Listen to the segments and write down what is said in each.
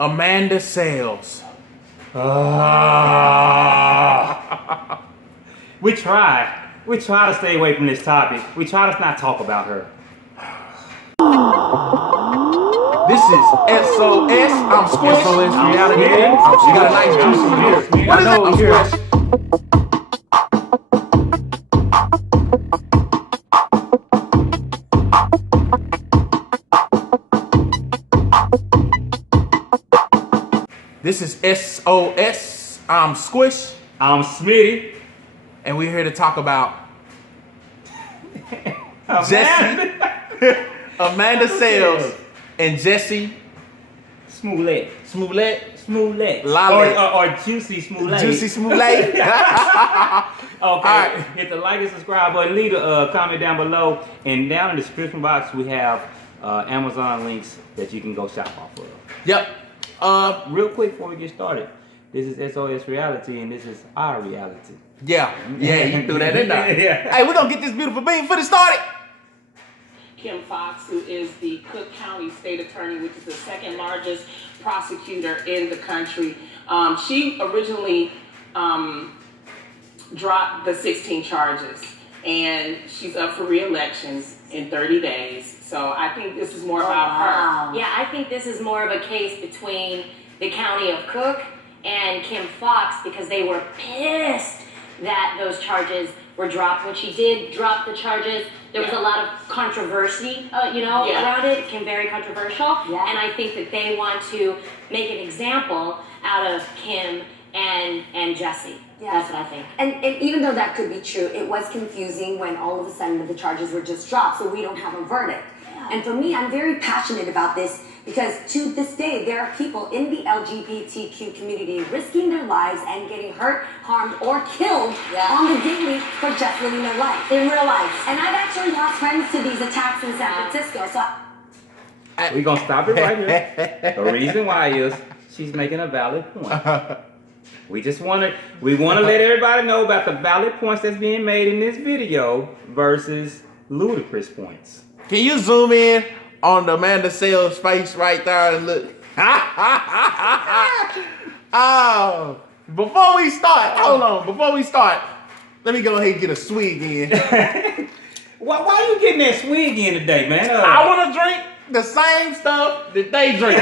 Amanda Seales. We try to stay away from this topic. We try to not talk about her. This is SOS. I'm Squish. SOS Reality. She got a nice juicy here. What is it? I'm Squish. This is SOS. I'm Squish. I'm Smitty. And we're here to talk about Amanda Seales and Jussie Smollett. Or Jussie Smollett. Jussie Smollett. Okay. All right. Hit the like and subscribe button. Leave a comment down below. And down in the description box, we have Amazon links that you can go shop off of. Yep. Real quick before we get started, this is SOS Reality and this is our reality. Yeah, you threw that in there. Yeah. Hey, we're gonna get this beautiful bean footage started. Kim Foxx, who is the Cook County State Attorney, which is the second largest prosecutor in the country. She originally dropped the 16 charges, and she's up for re-elections in 30 days. So I think this is more about her. Yeah, I think this is more of a case between the county of Cook and Kim Foxx because they were pissed that those charges were dropped. When she did drop the charges, there was a lot of controversy, around it. It became very controversial. Yeah. And I think that they want to make an example out of Kim and Jussie. Yeah. That's what I think. And even though that could be true, it was confusing when all of a sudden the charges were just dropped, so we don't have a verdict. Yeah. And for me, I'm very passionate about this because to this day, there are people in the LGBTQ community risking their lives and getting hurt, harmed, or killed on the daily for just living their life, in real life. And I've actually lost friends to these attacks in San Francisco, so We're going to stop it right here. The reason why is she's making a valid point. We want to let everybody know about the valid points that's being made in this video versus ludicrous points. Can you zoom in on the Amanda Seales face right there and look? Oh, before we start, hold on. Before we start, let me go ahead and get a swig in. Why you getting that swig in today, man? I want to drink the same stuff that they drink.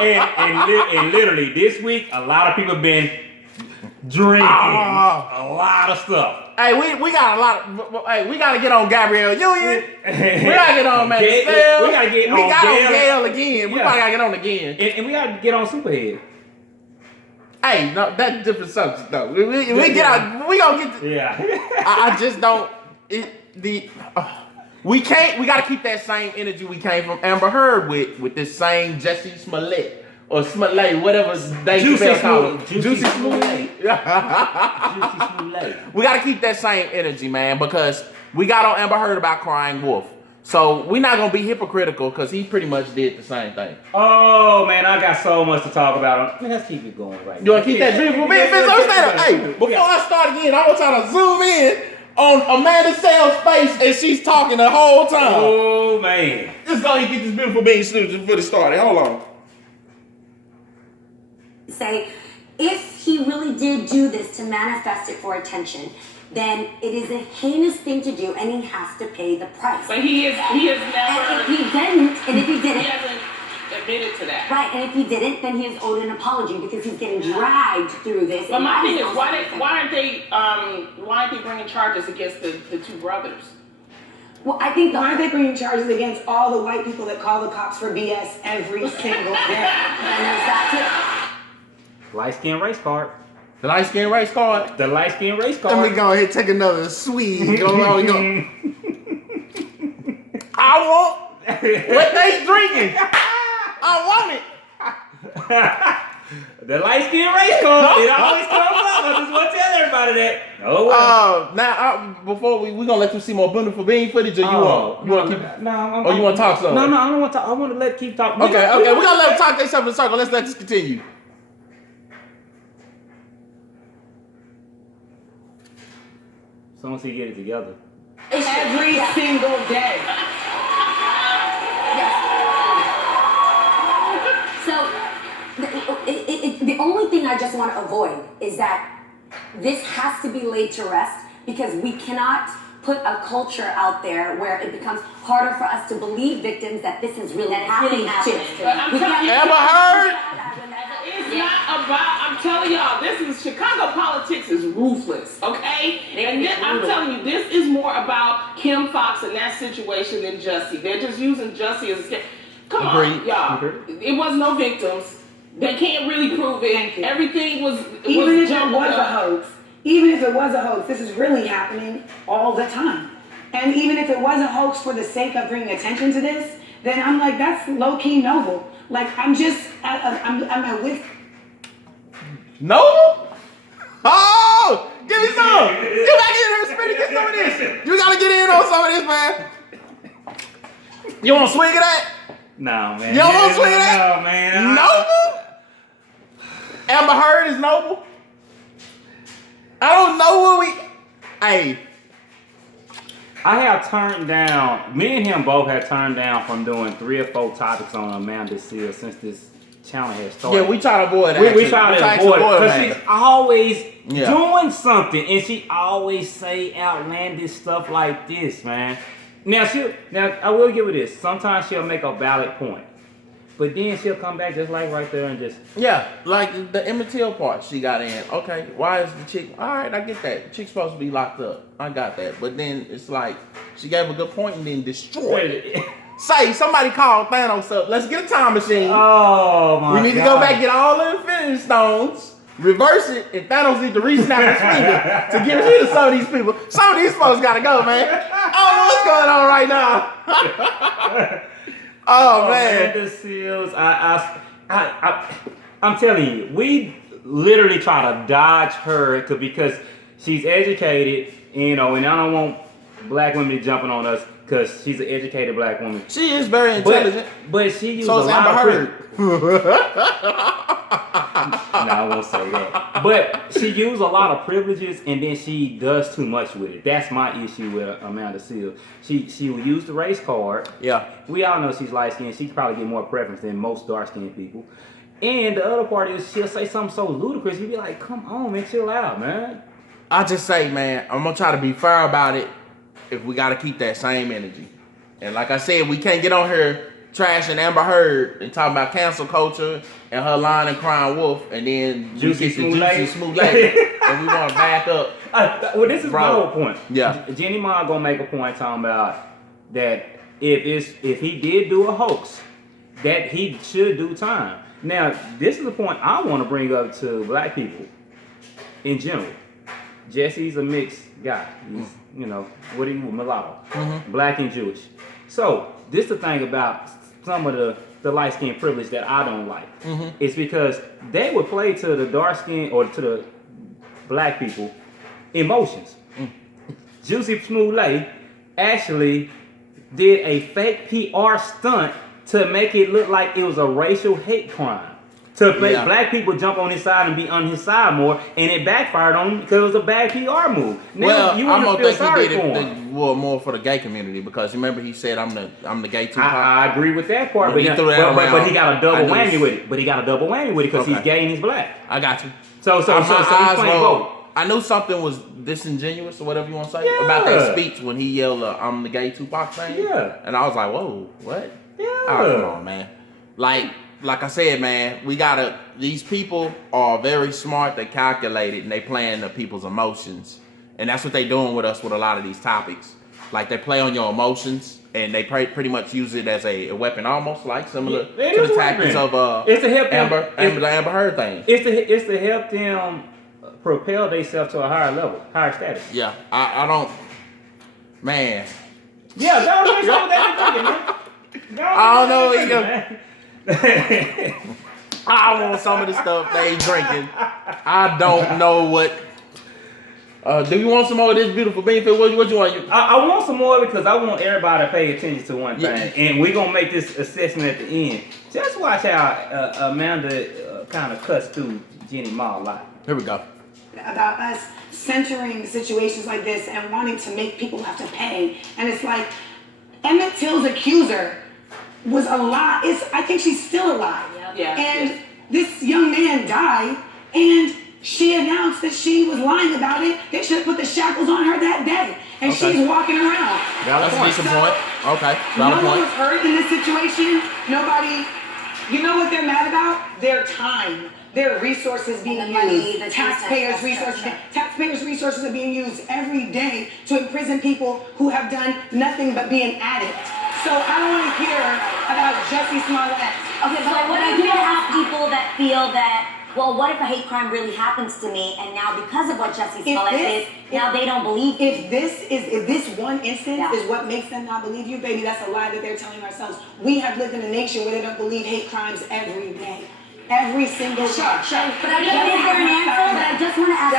and literally this week, a lot of people been drinking a lot of stuff. Hey, we got a lot of, hey, we got to get on Gabrielle Union. We got to get on Amanda Seales. We got to get on Gail again. We probably got to get on again. And we got to get on Superhead. Hey, no, that's a different subject though. We get out, we gonna get I just don't, we gotta keep that same energy we came from Amber Heard with this same Jussie Smollett. Or Smollett, whatever they call it. Jussie Smollett. Jussie Smollett. We gotta keep that same energy, man, because we got on Amber Heard about crying wolf. So we're not gonna be hypocritical because he pretty much did the same thing. Oh man, I got so much to talk about. Let's keep it going right now. You wanna keep that beautiful being? Hey, before I start again, I want y'all to zoom in on Amanda Seales' face as she's talking the whole time. Oh man. Let's go ahead and get this beautiful being snooze before it started. Hold on. say, if he really did do this to manifest it for attention, then it is a heinous thing to do, and he has to pay the price. But he is never. And if he didn't, he hasn't admitted to that. Right, and if he didn't, then he is owed an apology because he's getting dragged through this. But my thing is, why aren't they bringing charges against the two brothers? Well, I think why aren't they bringing charges against all the white people that call the cops for BS every single day? And there's that too. Light skin race card. The light skin race card. The light skin race card. Let me go ahead and take another swig. Go. I want what they drinking. I want it. The light skin race card. It always comes up. I just want to tell everybody that. Oh well. Now before we gonna let you see more beautiful bean footage, or you want to keep? No. Or you want to talk something? No, I don't want to talk. I want to keep talking. Okay. We're gonna let them talk themselves in a circle. Let's let this continue. Someone see get it together. Every single day. Yes. So just want to avoid is that this has to be laid to rest because we cannot put a culture out there where it becomes harder for us to believe victims that this is really happening to. Amber Heard. It's not about, I'm telling y'all, this is, Chicago politics is ruthless, okay? And I'm telling you, this is more about Kim Fox in that situation than Jussie. They're just using Jussie as a scam. Come on, y'all. It was no victims. They can't really prove it. Everything was Even if it was a hoax, this is really happening all the time. And even if it was a hoax for the sake of bringing attention to this, then I'm like, that's low-key noble. Like, I'm at with. Noble? Oh! Give me some! Get back in here, Spinny, get some of this! You gotta get in on some of this, man! You wanna swing at that? No, man. You don't wanna swing at that? No, man. Noble? Amber Heard is noble? I don't know what we... Hey. I have turned down, me and him both have turned down from doing 3 or 4 topics on Amanda Seales since this channel has started. Yeah, we try to avoid that. We try to avoid it because she's always Yeah. doing something, and she always say outlandish stuff like this, man. Now I will give her this. Sometimes she'll make a valid point, but then she'll come back just like right there and just like the Emmett Till part she got in. Okay, why is the chick? All right, I get that. The chick's supposed to be locked up. I got that. But then it's like she gave a good point and then destroyed it. Say somebody called Thanos up. Let's get a time machine. Oh my God. We need to go back, get all the Infinity Stones, reverse it, and Thanos need to re-snap his finger to get rid of some of these people. Some of these folks gotta go, man. I don't know what's going on right now. Oh man. Amanda Seales, I'm telling you, we literally try to dodge her because she's educated, you know, and I don't want black women jumping on us because she's an educated black woman. She is very intelligent. But she used so a lot of Heard. No, I won't say that. But she used a lot of privileges and then she does too much with it. That's my issue with Amanda Seales. She will use the race card. Yeah. We all know she's light skinned. She probably get more preference than most dark skinned people. And the other part is she'll say something so ludicrous. You be like, come on, man, chill out, man. I just say, man, I'm gonna try to be fair about it if we gotta keep that same energy. And like I said, we can't get on here trashing Amber Heard and talking about cancel culture and her line and crying wolf, and then Jussie Smollett and we want to back up. Well, this is my whole point. Yeah, Jeannie Mai gonna make a point talking about that if he did do a hoax, that he should do time. Now, this is the point I want to bring up to black people in general. Jesse's a mixed guy. He's, you know, what are you, mulatto, black and Jewish. So this is the thing about some of the light skin privilege that I don't like. It's because they would play to the dark skin or to the black people emotions. Jussie Smollett actually did a fake PR stunt to make it look like it was a racial hate crime. To make black people jump on his side and be on his side more, and it backfired on him because it was a bad PR move. Now, well, you I'm want gonna to feel think sorry he for did him. it more for the gay community because remember he said I'm the gay Tupac. I agree with that part, Well, but he got a double whammy with it. But he got a double whammy with it because he's gay and he's black. I got you. So he's playing both. I knew something was disingenuous or whatever you want to say about that speech when he yelled, "I'm the gay Tupac" thing. Yeah, and I was like, "Whoa, what?" Yeah, oh, come on, man. Like I said, man, we gotta. These people are very smart. They calculated and they playing the people's emotions, and that's what they doing with us with a lot of these topics. Like they play on your emotions and they pretty much use it as a weapon, almost like similar to the tactics of it's to help the Amber Heard thing. It's to help them propel themselves to a higher level, higher status. Yeah, I don't, man. Yeah, that was what they thinking, man. I don't know either. I want some of the stuff they drinking. I don't know what. Do you want some more of this beautiful bean? What you want? I want some more because I want everybody to pay attention to one thing, and we're gonna make this assessment at the end. Just watch how Amanda kind of cuts through Jeannie Mai a lot. Here we go. About us centering situations like this and wanting to make people have to pay, and it's like Emmett Till's accuser was alive. I think she's still alive. Yeah. And this young man died, and she announced that she was lying about it. They should have put the shackles on her that day, and she's walking around. That's a decent point. Okay, No valid one point. was hurt in this situation. Nobody. You know what they're mad about? Their time. Their resources being And the money, used. the Taxpayers' resources. Taxpayers' resources are being used every day to imprison people who have done nothing but be an addict. So I don't want to hear about Jussie Smollett. Okay, but what I do have people that feel that, well, what if a hate crime really happens to me, and now because of what Jussie Smollett did, now they don't believe me? If this one instance is what makes them not believe you, baby, that's a lie that they're telling ourselves. We have lived in a nation where they don't believe hate crimes every day. Every single day. Sure. But I don't is there an answer? But I just want to ask.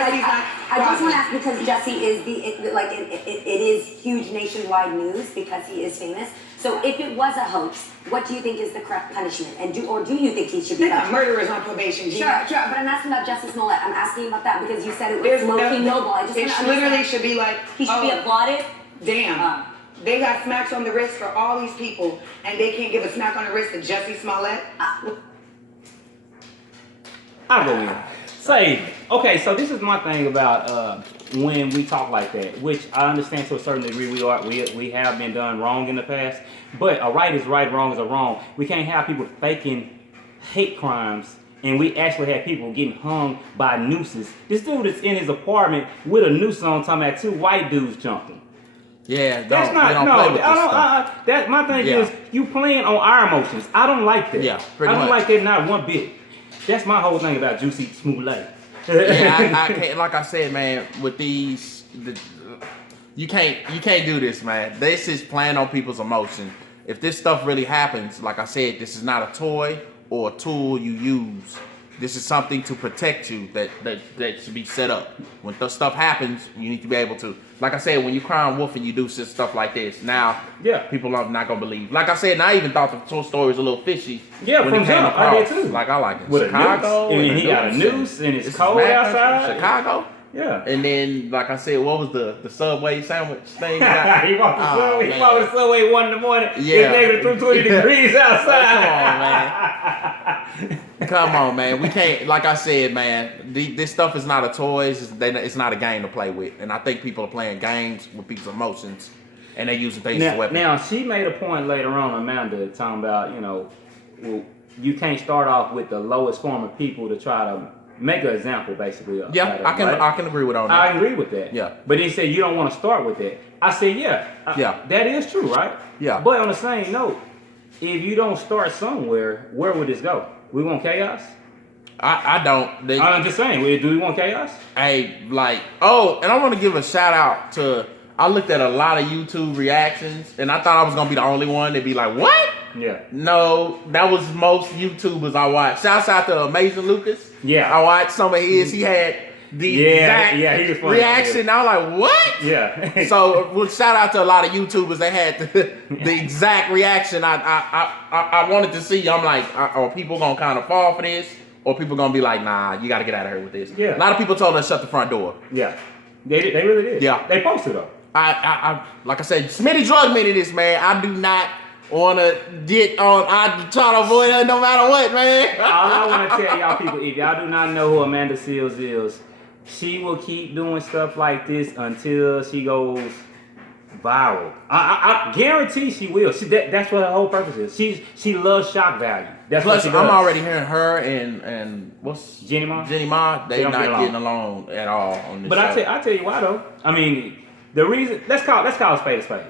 I just want to ask because Jussie is it is huge nationwide news because he is famous. So if it was a hoax, what do you think is the correct punishment? And do you think he should be punished? Murderers on probation. Sure. But I'm asking about Jussie Smollett. I'm asking about that because you said it was low-key noble. I just want to understand. It literally should be like he should be applauded. Damn. They got smacks on the wrist for all these people, and they can't give a smack on the wrist to Jussie Smollett. I'll go in. Say, okay, so this is my thing about when we talk like that, which I understand to a certain degree we have been done wrong in the past, but a right is right, wrong is a wrong. We can't have people faking hate crimes, and we actually have people getting hung by nooses. This dude is in his apartment with a noose on, talking about 2 white dudes jumped him. Yeah, that's not that. My thing is you playing on our emotions. I don't like that. Yeah, I don't like that not one bit. That's my whole thing about Jussie Smollett. I can't. Like I said, man, with these, you can't do this, man. This is playing on people's emotions. If this stuff really happens, like I said, this is not a toy or a tool you use. This is something to protect you that should be set up. When stuff happens, you need to be able to. Like I said, when you crying wolf and you do stuff like this, now people are not gonna believe. Like I said, and I even thought the story was a little fishy. Yeah, from jump, I did too. Like I like it. With Chicago, and he got a noose, and it's cold outside. Chicago. Yeah. And then, like I said, what was the Subway sandwich thing? He walked the Subway. He walked the Subway 1 in the morning. Yeah. It's -220 degrees outside. Come on, man. Come on, man. We can't. Like I said, man. This stuff is not a toy. It's not a game to play with. And I think people are playing games with people's emotions, and they're using things as weapons. Now, she made a point later on, Amanda, talking about well, you can't start off with the lowest form of people to try to make an example, basically. I can agree with all that. I agree with that. Yeah. But he said you don't want to start with that. I said, that is true, right? Yeah. But on the same note, if you don't start somewhere, where would this go? We want chaos? I don't. I'm just saying, do we want chaos? Hey, and I want to give a shout out to. I looked at a lot of YouTube reactions, and I thought I was gonna be the only one to be like, "What?" Yeah. No, that was most YouTubers I watched. Shouts out to Amazing Lucas. Yeah. I watched some of his. He had the exact he was funny. reaction. I was like, "What?" Yeah. So, shout out to a lot of YouTubers. They had the exact reaction I wanted to see. I'm like, are people gonna kind of fall for this, or people gonna be like, "Nah, you got to get out of here with this." Yeah. A lot of people told us shut the front door. Yeah. They really did. Yeah. They posted though. I like I said, Smitty drug me to this, man. I do not want to get on. I try to avoid her no matter what, man. All I want to tell y'all people, if y'all do not know who Amanda Seales is, she will keep doing stuff like this until she goes viral. I guarantee she will. That's what her whole purpose is. She loves shock value. That's Plus, what she does. I'm already hearing her and what's Jeannie Mai? Jeannie Mai. They're not getting along at all on this. But show. I tell you why though. I mean, the reason let's call a spade a spade.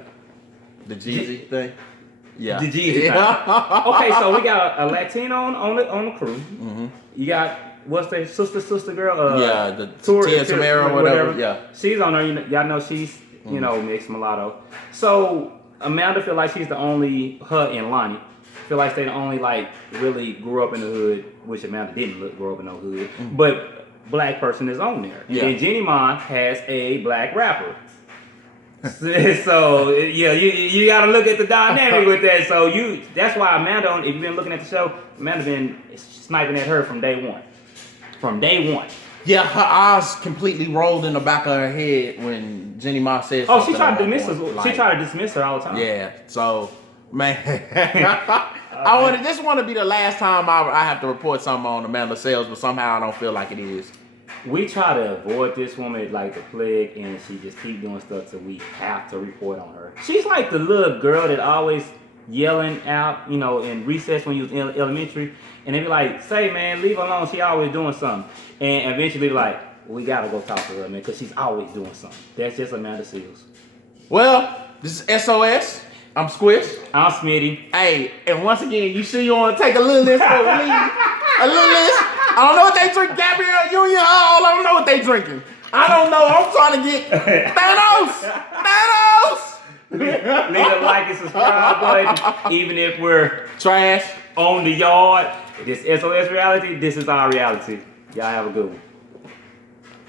The Jeezy thing. Yeah. The Jeezy thing. Okay, so we got a Latino on the crew. Mm-hmm. You got what's their sister girl? The Tia Tamara or whatever. Yeah. She's on there. Y'all know she's mixed mulatto. So Amanda feel like she's the only her and Lonnie feel like they the only really grew up in the hood, which Amanda didn't grow up in no hood, but black person is on there. Yeah. And Jeannie Mai has a black rapper. So yeah, you gotta look at the dynamic with that. So that's why Amanda, if you've been looking at the show, Amanda been sniping at her from day one. From day one. Yeah, her eyes completely rolled in the back of her head when Jeannie Mai said something. She tried to dismiss her. She tried to dismiss her all the time. Yeah, so Man, this want to be the last time I have to report something on Amanda Seales, but somehow I don't feel like it is. We try to avoid this woman like the plague, and she just keep doing stuff till we have to report on her. She's like the little girl that always yelling out, you know, in recess when you was in elementary, and they be like, "Say, man, leave her alone. She always doing something." And eventually, like, we gotta go talk to her, man, because she's always doing something. That's just Amanda Seales. Well, this is SOS. I'm Squish. I'm Smitty. Hey, and once again, you sure you want to take a little list for me? A little list? I don't know what they drink, Gabrielle Union. I don't know what they drinking. I don't know. I'm trying to get Thanos. Leave a like and subscribe button. Even if we're trash on the yard, this SOS reality, this is our reality. Y'all have a good one.